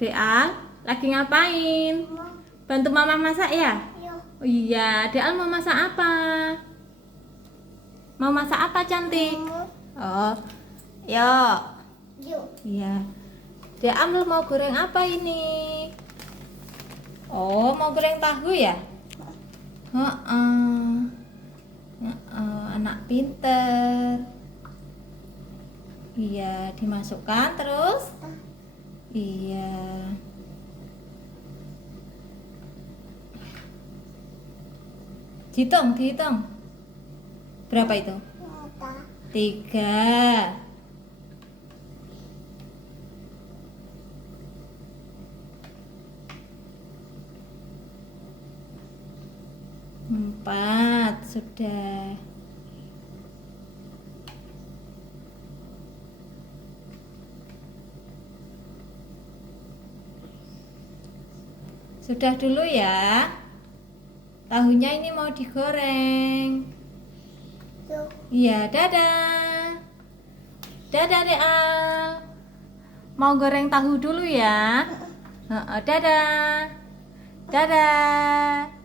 Deal, lagi ngapain? Bantu mama masak ya? Oh iya, Deal mau masak apa? Mau masak apa cantik? Oh, yuk. Iya. Deal mau goreng apa ini? Oh, mau goreng tahu ya? Heeh. Anak pinter. Iya, dimasukkan terus. Iya. Dihitung. Berapa itu? 3. 4 sudah. Sudah dulu ya. Tahunya ini mau digoreng. Iya, dadah. Dadah, Deal. Mau goreng tahu dulu ya. Dadah. Dadah.